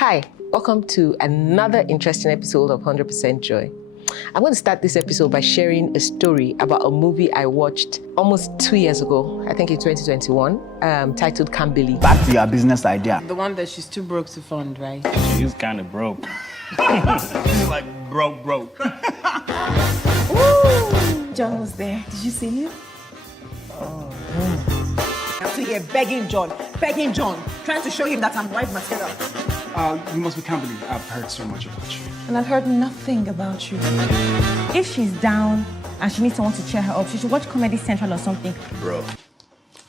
Hi, welcome to another interesting episode of 100% Joy. I'm going to start this episode by sharing a story about a movie I watched almost 2 years ago, I think in 2021, titled Camberley. Back to your business idea. The one that she's too broke to fund, right? She's kind of broke. She's like broke. Woo! John was there. Did you see him? I'm still here begging John, trying to show him that I'm wife material. You must be Camberley. I've heard so much about you. And I've heard nothing about you. If she's down and she needs someone to cheer her up, she should watch Comedy Central or something. Bro,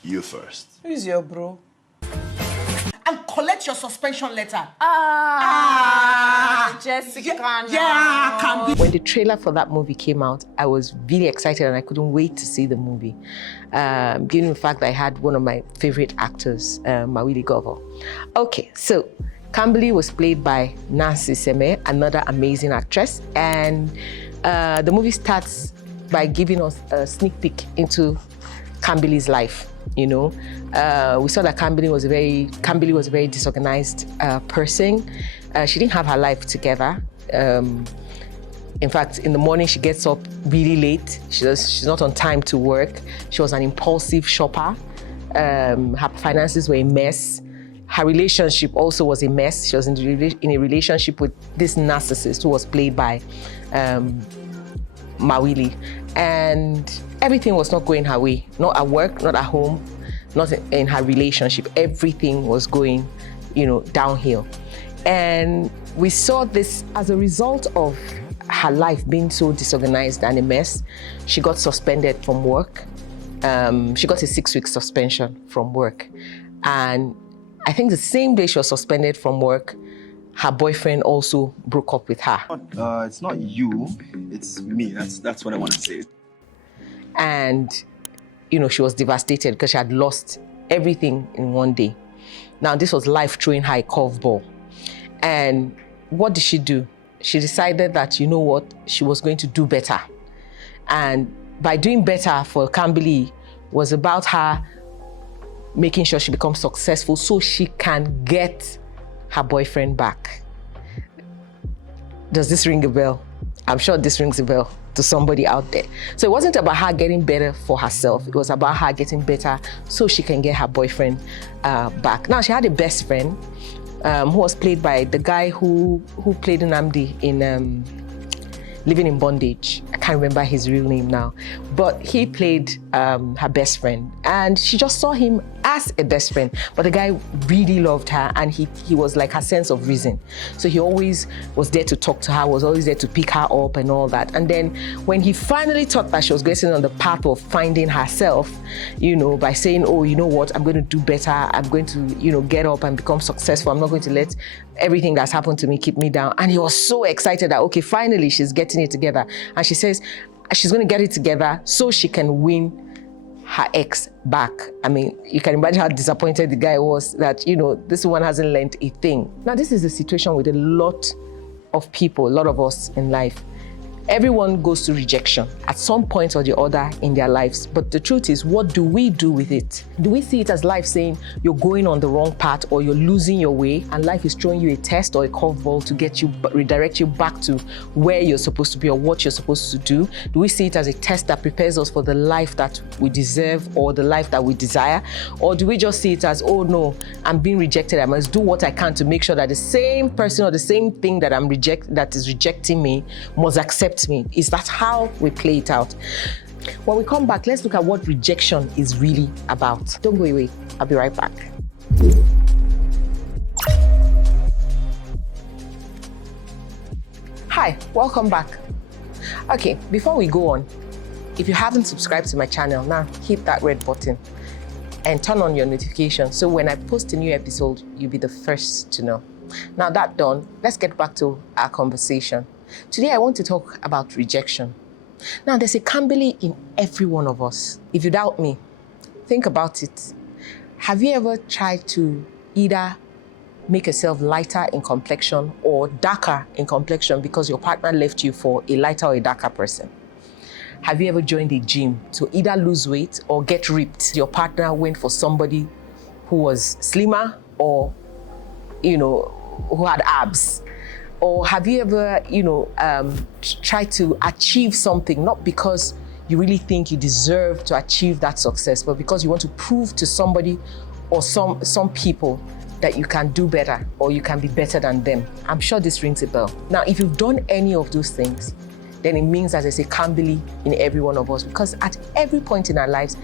you first. Who's your bro? And collect your suspension letter. Jessica. Yeah, Camberley. When the trailer for that movie came out, I was really excited and I couldn't wait to see the movie. Given the fact that I had one of my favorite actors, Mawili Govo. Okay, so Camberley was played by Nancy Seme, another amazing actress. And the movie starts by giving us a sneak peek into Camberley's life. You know, we saw that Camberley was a very disorganized person. She didn't have her life together. In fact, in the morning she gets up really late. She's not on time to work. She was an impulsive shopper. Her finances were a mess. Her relationship also was a mess. She was in a relationship with this narcissist who was played by Mawili. And everything was not going her way. Not at work, not at home, not in her relationship. Everything was going, downhill. And we saw this as a result of her life being so disorganized and a mess. She got suspended from work. She got a 6-week suspension from work. And I think the same day she was suspended from work, her boyfriend also broke up with her. It's not you, it's me. That's what I want to say. And, she was devastated because she had lost everything in one day. Now, this was life throwing her a curveball. And what did she do? She decided that, you know what, she was going to do better. And by doing better for Camberley was about her making sure she becomes successful so she can get her boyfriend back. Does this ring a bell? I'm sure this rings a bell to somebody out there. So it wasn't about her getting better for herself. It was about her getting better so she can get her boyfriend back. Now, she had a best friend who was played by the guy who played Nnamdi in Living in Bondage. I can't remember his real name now, but he played her best friend, and she just saw him as a best friend. But the guy really loved her, and he was like her sense of reason. So he always was there to talk to her, was always there to pick her up and all that. And then when he finally thought that she was getting on the path of finding herself, by saying, oh, you know what, I'm going to do better. I'm going to, get up and become successful. I'm not going to let everything that's happened to me keep me down. And he was so excited that, okay, finally she's getting it together. And she says she's going to get it together so she can win her ex back. I mean, you can imagine how disappointed the guy was that, this one hasn't learned a thing. Now, this is the situation with a lot of people, a lot of us in life. Everyone goes through rejection at some point or the other in their lives. But the truth is, what do we do with it? Do we see it as life saying you're going on the wrong path or you're losing your way and life is throwing you a test or a curveball to redirect you back to where you're supposed to be or what you're supposed to do? Do we see it as a test that prepares us for the life that we deserve or the life that we desire? Or do we just see it as, oh no, I'm being rejected. I must do what I can to make sure that the same person or the same thing that that is rejecting me must accept me? Is that how we play it out? When we come back, let's look at what rejection is really about. Don't go away. I'll be right back. Hi, welcome back. Okay, before we go on, if you haven't subscribed to my channel, now hit that red button and turn on your notifications so when I post a new episode, you'll be the first to know. Now that done, let's get back to our conversation. Today, I want to talk about rejection. Now, there's a Camberley in every one of us. If you doubt me, think about it. Have you ever tried to either make yourself lighter in complexion or darker in complexion because your partner left you for a lighter or a darker person? Have you ever joined a gym to either lose weight or get ripped? Your partner went for somebody who was slimmer or, who had abs? Or have you ever, tried to achieve something, not because you really think you deserve to achieve that success, but because you want to prove to somebody or some people that you can do better or you can be better than them? I'm sure this rings a bell. Now, if you've done any of those things, then it means that there's a Camberley in every one of us, because at every point in our lives,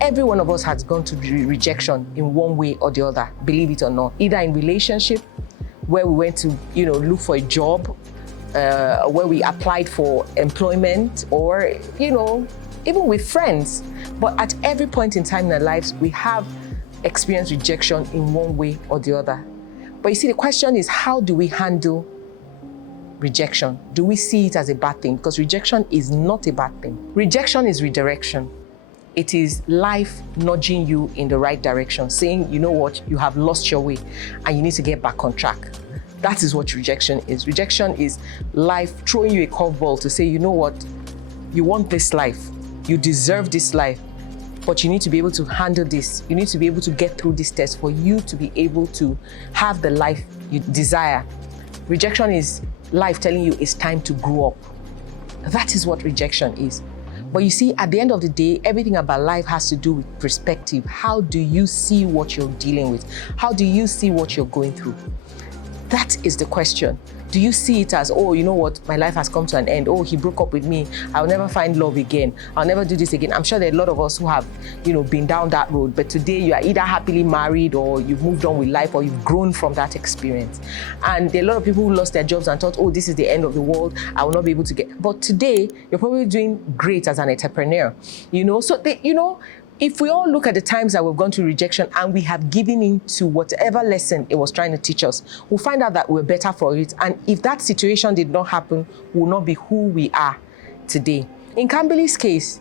every one of us has gone through rejection in one way or the other, believe it or not. Either in relationship, where we went to, look for a job, where we applied for employment, or, even with friends. But at every point in time in our lives, we have experienced rejection in one way or the other. But you see, the question is, how do we handle rejection? Do we see it as a bad thing? Because rejection is not a bad thing. Rejection is redirection. It is life nudging you in the right direction, saying, you know what, you have lost your way and you need to get back on track. That is what rejection is. Rejection is life throwing you a curveball to say, you know what, you want this life, you deserve this life, but you need to be able to handle this. You need to be able to get through this test for you to be able to have the life you desire. Rejection is life telling you it's time to grow up. That is what rejection is. But you see, at the end of the day, everything about life has to do with perspective. How do you see what you're dealing with? How do you see what you're going through? That is the question. Do you see it as, oh, you know what, my life has come to an end. Oh, he broke up with me. I'll never find love again. I'll never do this again. I'm sure there are a lot of us who have, been down that road. But today you are either happily married or you've moved on with life or you've grown from that experience. And there are a lot of people who lost their jobs and thought, oh, this is the end of the world. I will not be able to get. But today you're probably doing great as an entrepreneur. So if we all look at the times that we've gone through rejection and we have given in to whatever lesson it was trying to teach us, we'll find out that we're better for it. And if that situation did not happen, we'll not be who we are today. In Camberley's case,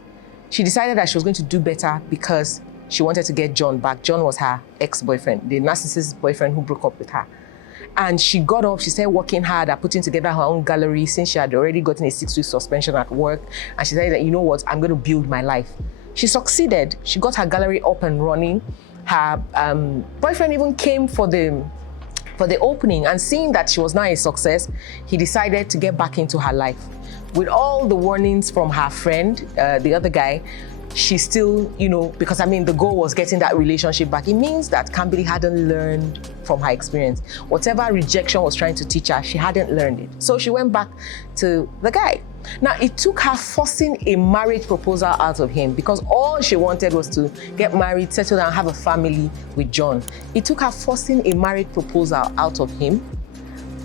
she decided that she was going to do better because she wanted to get John back. John was her ex-boyfriend, the narcissist boyfriend who broke up with her. And she got up, she started working hard at putting together her own gallery since she had already gotten a 6-week suspension at work. And she said that, you know what, I'm going to build my life. She succeeded. She got her gallery up and running. Her boyfriend even came for the opening, and seeing that she was now a success, he decided to get back into her life. With all the warnings from her friend, the other guy, she still, because the goal was getting that relationship back. It means that Camberley hadn't learned from her experience. Whatever rejection was trying to teach her, she hadn't learned it. So she went back to the guy. Now, it took her forcing a marriage proposal out of him, because all she wanted was to get married, settle down, have a family with John. It took her forcing a marriage proposal out of him,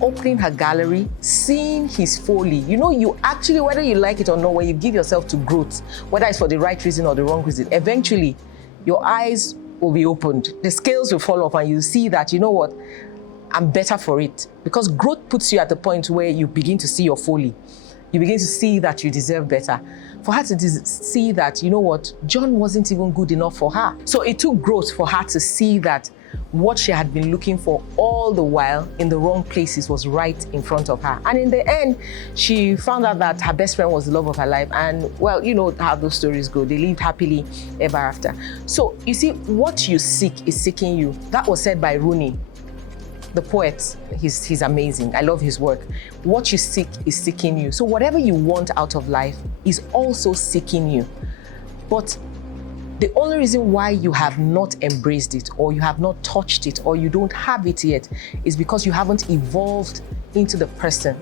opening her gallery, seeing his folly. You actually, whether you like it or not, when you give yourself to growth, whether it's for the right reason or the wrong reason, eventually your eyes will be opened. The scales will fall off and you see that, you know what, I'm better for it. Because growth puts you at the point where you begin to see your folly. You begin to see that you deserve better. For her to see that, you know what, John wasn't even good enough for her. So it took growth for her to see that what she had been looking for all the while in the wrong places was right in front of her. And in the end, she found out that her best friend was the love of her life. And well, you know how those stories go. They lived happily ever after. So you see, what you seek is seeking you. That was said by Rooney, the poet. He's amazing. I love his work. What you seek is seeking you. So whatever you want out of life is also seeking you. But the only reason why you have not embraced it, or you have not touched it, or you don't have it yet, is because you haven't evolved into the person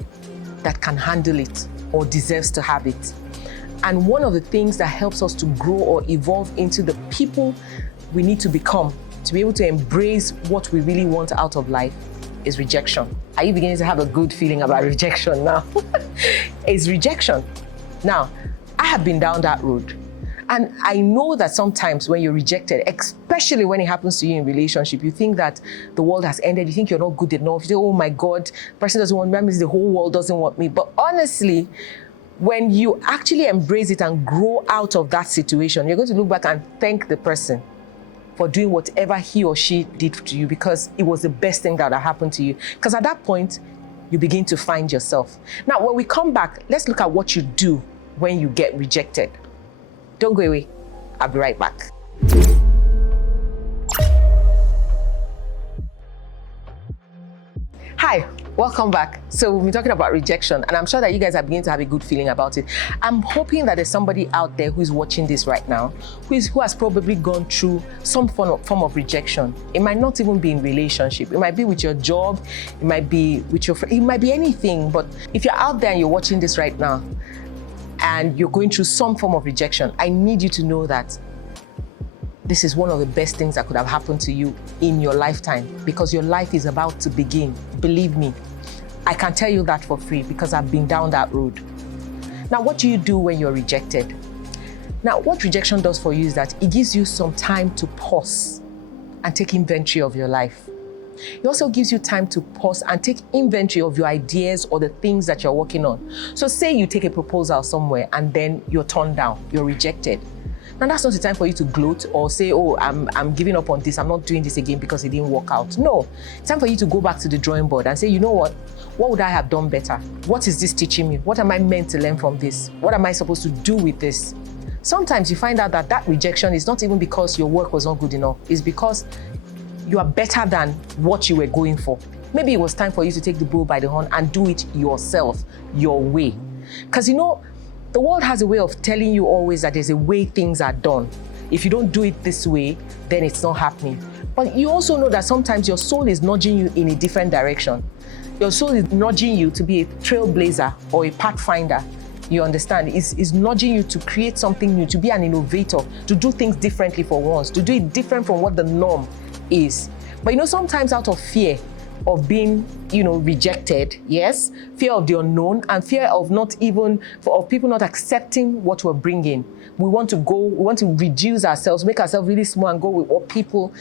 that can handle it or deserves to have it. And one of the things that helps us to grow or evolve into the people we need to become, to be able to embrace what we really want out of life, is rejection. Are you beginning to have a good feeling about rejection now? It's rejection. Now, I have been down that road. And I know that sometimes when you're rejected, especially when it happens to you in relationship, you think that the world has ended. You think you're not good enough. You say, oh my God, the person doesn't want me. That means the whole world doesn't want me. But honestly, when you actually embrace it and grow out of that situation, you're going to look back and thank the person for doing whatever he or she did to you, because it was the best thing that happened to you. Because at that point, you begin to find yourself. Now, when we come back, let's look at what you do when you get rejected. Don't go away. I'll be right back. Hi, Hi, welcome back. So we've been talking about rejection, and I'm sure that you guys are beginning to have a good feeling about it. I'm hoping that there's somebody out there who is watching this right now, who has probably gone through some form of rejection. It might not even be in relationship. It might be with your job. It might be with your friend. It might be anything. But if you're out there and you're watching this right now, and you're going through some form of rejection, I need you to know that this is one of the best things that could have happened to you in your lifetime, because your life is about to begin. Believe me, I can tell you that for free because I've been down that road. Now, what do you do when you're rejected? Now, what rejection does for you is that it gives you some time to pause and take inventory of your life. It also gives you time to pause and take inventory of your ideas or the things that you're working on. So say you take a proposal somewhere and then you're turned down, you're rejected. Now, that's not the time for you to gloat or say, oh, I'm giving up on this, I'm not doing this again because it didn't work out. No, it's time for you to go back to the drawing board and say, you know what would I have done better? What is this teaching me? What am I meant to learn from this? What am I supposed to do with this? Sometimes you find out that rejection is not even because your work was not good enough. It's because you are better than what you were going for. Maybe it was time for you to take the bull by the horn and do it yourself, your way. Because the world has a way of telling you always that there's a way things are done. If you don't do it this way, then it's not happening. But you also know that sometimes your soul is nudging you in a different direction. Your soul is nudging you to be a trailblazer or a pathfinder. You understand? It's nudging you to create something new, to be an innovator, to do things differently for once, to do it different from what the norm is. But sometimes out of fear of being, rejected, yes, fear of the unknown, and fear of of people not accepting what we're bringing, we want to reduce ourselves, make ourselves really small and go with what people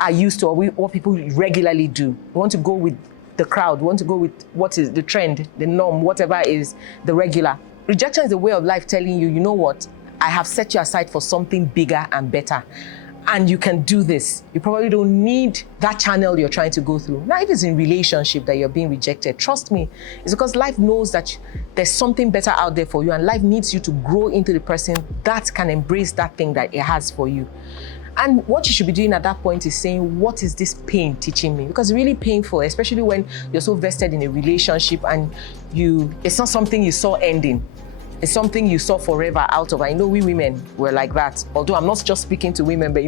are used to or what people regularly do. We want to go with the crowd. We want to go with what is the trend, the norm, whatever is the regular. Rejection is a way of life telling you, you know what, I have set you aside for something bigger and better. And you can do this. You probably don't need that channel you're trying to go through. Now, if it's in relationship that you're being rejected, trust me, it's because life knows that there's something better out there for you, and life needs you to grow into the person that can embrace that thing that it has for you. And what you should be doing at that point is saying, what is this pain teaching me? Because it's really painful, especially when you're so vested in a relationship and it's not something you saw ending. It's something you saw forever out of. I know we women were like that. Although I'm not just speaking to women, but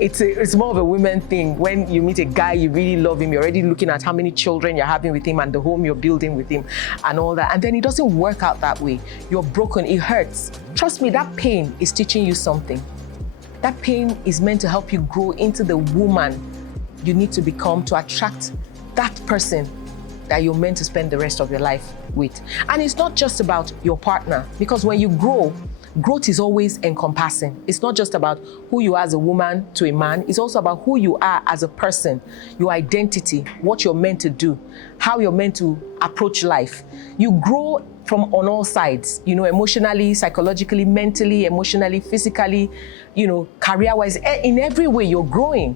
it's more of a women thing. When you meet a guy, you really love him, you're already looking at how many children you're having with him and the home you're building with him and all that. And then it doesn't work out that way. You're broken, it hurts. Trust me, that pain is teaching you something. That pain is meant to help you grow into the woman you need to become to attract that person that you're meant to spend the rest of your life with. And it's not just about your partner, because when you grow, growth is always encompassing. It's not just about who you are as a woman to a man. It's also about who you are as a person, your identity, what you're meant to do, how you're meant to approach life. You grow from on all sides, emotionally, psychologically, mentally, emotionally, physically, career-wise, in every way you're growing,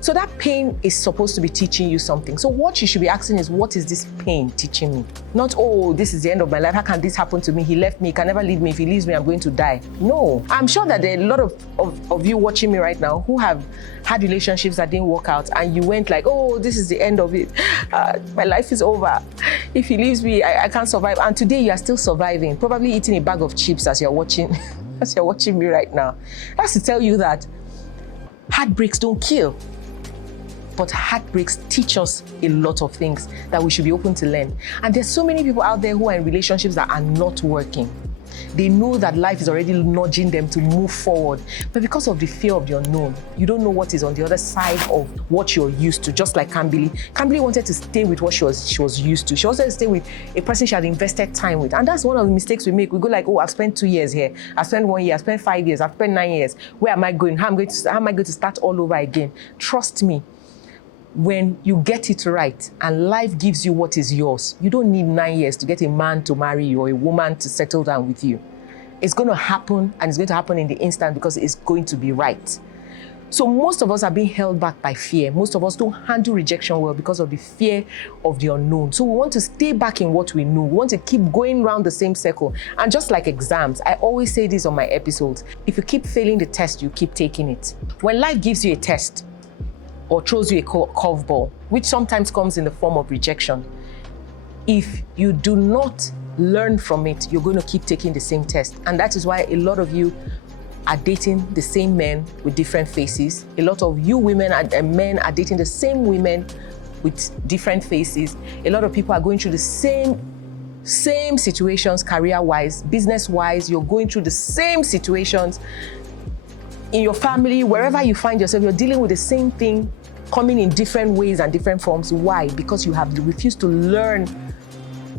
So that pain is supposed to be teaching you something. So what you should be asking is, what is this pain teaching me? Not, oh, this is the end of my life. How can this happen to me? He left me. He can never leave me. If he leaves me, I'm going to die. No. I'm sure that there are a lot of you watching me right now who have had relationships that didn't work out, and you went like, oh, this is the end of it. My life is over. If he leaves me, I can't survive. And today you are still surviving, probably eating a bag of chips as you're watching me right now. That's to tell you that heartbreaks don't kill, but heartbreaks teach us a lot of things that we should be open to learn. And there's so many people out there who are in relationships that are not working. They know that life is already nudging them to move forward, but because of the fear of the unknown, you don't know what is on the other side of what you're used to. Just like Camberley wanted to stay with what she was used to. She wanted to stay with a person she had invested time with, and that's one of the mistakes we make. We go like, oh, I've spent 2 years here, I've spent 1 year, I've spent 5 years, I've spent 9 years. Where am I going? How am I going to start all over again? Trust me. When you get it right and life gives you what is yours, you don't need 9 years to get a man to marry you or a woman to settle down with you. It's going to happen, and it's going to happen in the instant because it's going to be right. So most of us are being held back by fear. Most of us don't handle rejection well because of the fear of the unknown. So we want to stay back in what we know. We want to keep going around the same circle. And just like exams, I always say this on my episodes, if you keep failing the test, you keep taking it. When life gives you a test, or throws you a curveball, which sometimes comes in the form of rejection, if you do not learn from it, you're going to keep taking the same test. And that is why a lot of you are dating the same men with different faces. A lot of you women and men are dating the same women with different faces. A lot of people are going through the same situations, career-wise, business-wise. You're going through the same situations in your family, wherever you find yourself. You're dealing with the same thing, coming in different ways and different forms. Why? Because you have refused to learn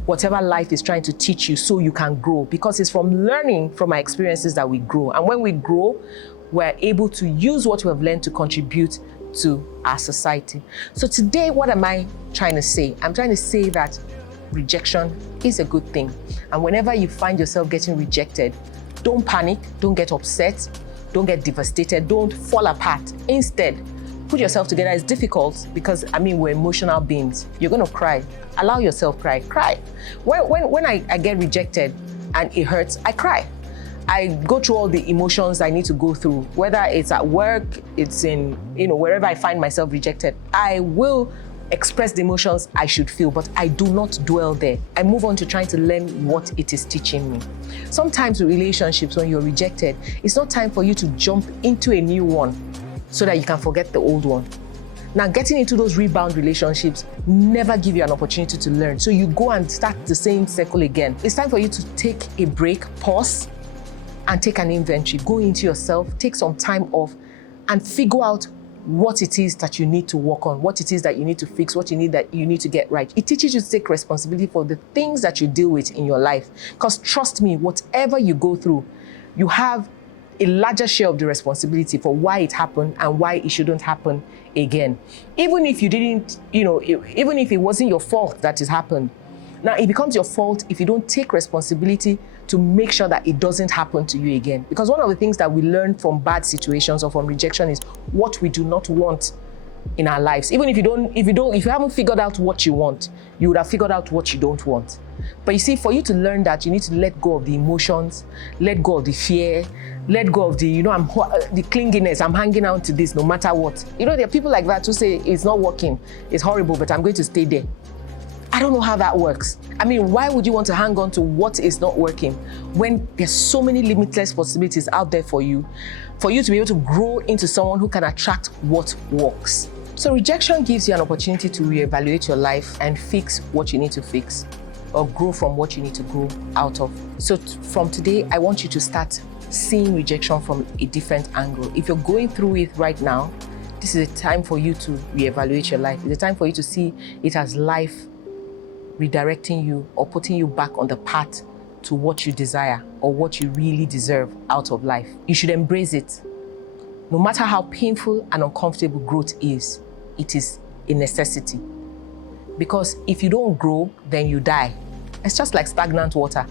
whatever life is trying to teach you so you can grow. Because it's from learning from our experiences that we grow. And when we grow, we're able to use what we have learned to contribute to our society. So today, what am I trying to say? I'm trying to say that rejection is a good thing. And whenever you find yourself getting rejected, don't panic, don't get upset, don't get devastated, don't fall apart. Instead, put yourself together. It's difficult because, we're emotional beings. You're going to cry. Allow yourself cry. Cry. When I get rejected and it hurts, I cry. I go through all the emotions I need to go through, whether it's at work, it's in, wherever I find myself rejected. I will express the emotions I should feel, but I do not dwell there. I move on to trying to learn what it is teaching me. Sometimes with relationships, when you're rejected, it's not time for you to jump into a new one so that you can forget the old one. Now, getting into those rebound relationships never give you an opportunity to learn. So you go and start the same circle again. It's time for you to take a break, pause, and take an inventory. Go into yourself, take some time off, and figure out what it is that you need to work on, what it is that you need to fix, what you need to get right. It teaches you to take responsibility for the things that you deal with in your life. Because trust me, whatever you go through, you have a larger share of the responsibility for why it happened and why it shouldn't happen again. Even if you didn't, even if it wasn't your fault that it happened. Now, it becomes your fault if you don't take responsibility to make sure that it doesn't happen to you again. Because one of the things that we learn from bad situations or from rejection is what we do not want in our lives. Even if you haven't figured out what you want, you would have figured out what you don't want. But you see, for you to learn that, you need to let go of the emotions, let go of the fear, let go of the, the clinginess. I'm hanging on to this no matter what. There are people like that who say, it's not working, it's horrible, but I'm going to stay there. I don't know how that works. Why would you want to hang on to what is not working when there's so many limitless possibilities out there for you to be able to grow into someone who can attract what works? So rejection gives you an opportunity to reevaluate your life and fix what you need to fix, or grow from what you need to grow out of. So from today, I want you to start seeing rejection from a different angle. If you're going through it right now, this is a time for you to reevaluate your life. It's a time for you to see it as life redirecting you or putting you back on the path to what you desire or what you really deserve out of life. You should embrace it. No matter how painful and uncomfortable growth is, it is a necessity. Because if you don't grow, then you die. It's just like stagnant water.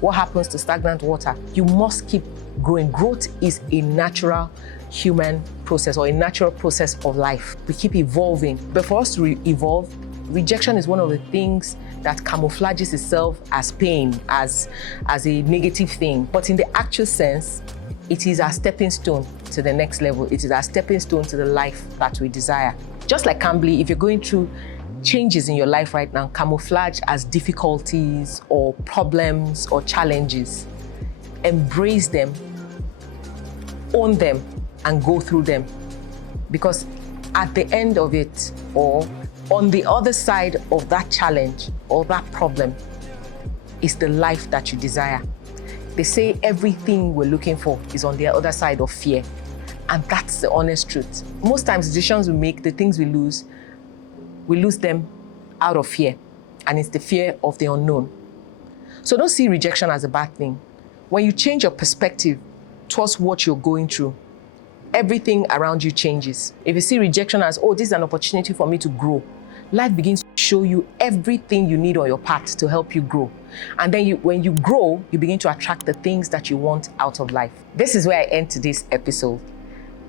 What happens to stagnant water? You must keep growing. Growth is a natural human process or a natural process of life. We keep evolving. But for us to evolve, rejection is one of the things that camouflages itself as pain, as a negative thing. But in the actual sense, it is our stepping stone to the next level. It is our stepping stone to the life that we desire. Just like Camberley, if you're going through changes in your life right now, camouflage as difficulties or problems or challenges, embrace them, own them, and go through them. Because at the end of it, or on the other side of that challenge or that problem, is the life that you desire. They say everything we're looking for is on the other side of fear. And that's the honest truth. Most times, decisions we make, the things we lose them out of fear. And it's the fear of the unknown. So don't see rejection as a bad thing. When you change your perspective towards what you're going through, everything around you changes. If you see rejection as, oh, this is an opportunity for me to grow, life begins to show you everything you need on your path to help you grow. And then when you grow, you begin to attract the things that you want out of life. This is where I end today's episode.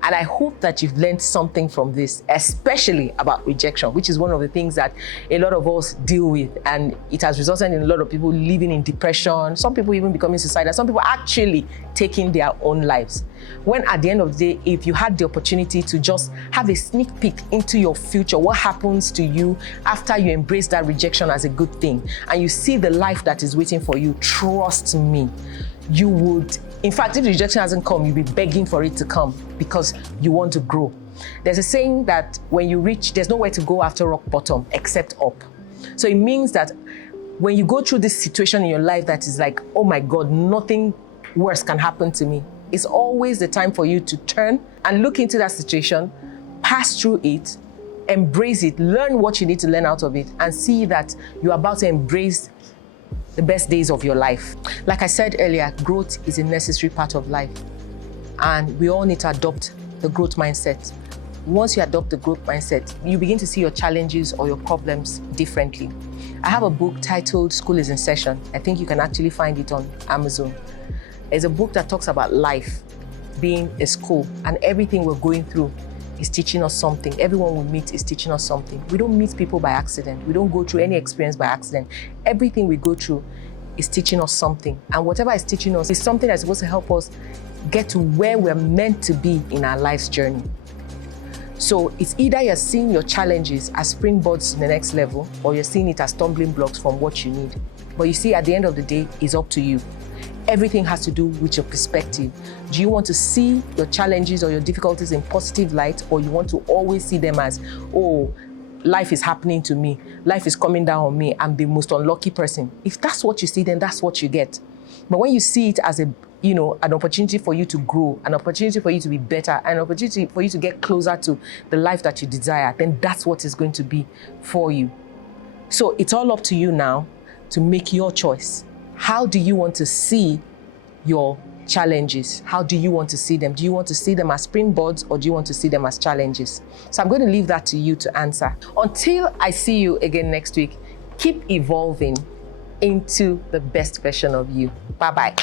And I hope that you've learned something from this, especially about rejection, which is one of the things that a lot of us deal with. And it has resulted in a lot of people living in depression, some people even becoming suicidal, some people actually taking their own lives. When at the end of the day, if you had the opportunity to just have a sneak peek into your future, what happens to you after you embrace that rejection as a good thing, and you see the life that is waiting for you, trust me, you would, in fact, if rejection hasn't come, you'll be begging for it to come because you want to grow. There's a saying that when you reach, there's nowhere to go after rock bottom except up. So it means that when you go through this situation in your life that is like, oh my God, nothing worse can happen to me, it's always the time for you to turn and look into that situation, pass through it, embrace it, learn what you need to learn out of it, and see that you're about to embrace the best days of your life. Like I said earlier, growth is a necessary part of life, and we all need to adopt the growth mindset. Once you adopt the growth mindset, you begin to see your challenges or your problems differently. I have a book titled School is in Session. I think you can actually find it on Amazon. It's a book that talks about life being a school, and everything we're going through is teaching us something. Everyone we meet is teaching us something. We don't meet people by accident. We don't go through any experience by accident. Everything we go through is teaching us something. And whatever is teaching us is something that's supposed to help us get to where we're meant to be in our life's journey. So it's either you're seeing your challenges as springboards to the next level, or you're seeing it as stumbling blocks from what you need. But you see, at the end of the day, it's up to you. Everything has to do with your perspective. Do you want to see your challenges or your difficulties in positive light, or you want to always see them as, oh, life is happening to me, life is coming down on me, I'm the most unlucky person? If that's what you see, then that's what you get. But when you see it as an opportunity for you to grow, an opportunity for you to be better, an opportunity for you to get closer to the life that you desire, then that's what is going to be for you. So it's all up to you now to make your choice. How do you want to see your challenges? How do you want to see them? Do you want to see them as springboards, or do you want to see them as challenges? So I'm going to leave that to you to answer. Until I see you again next week, keep evolving into the best version of you. Bye-bye.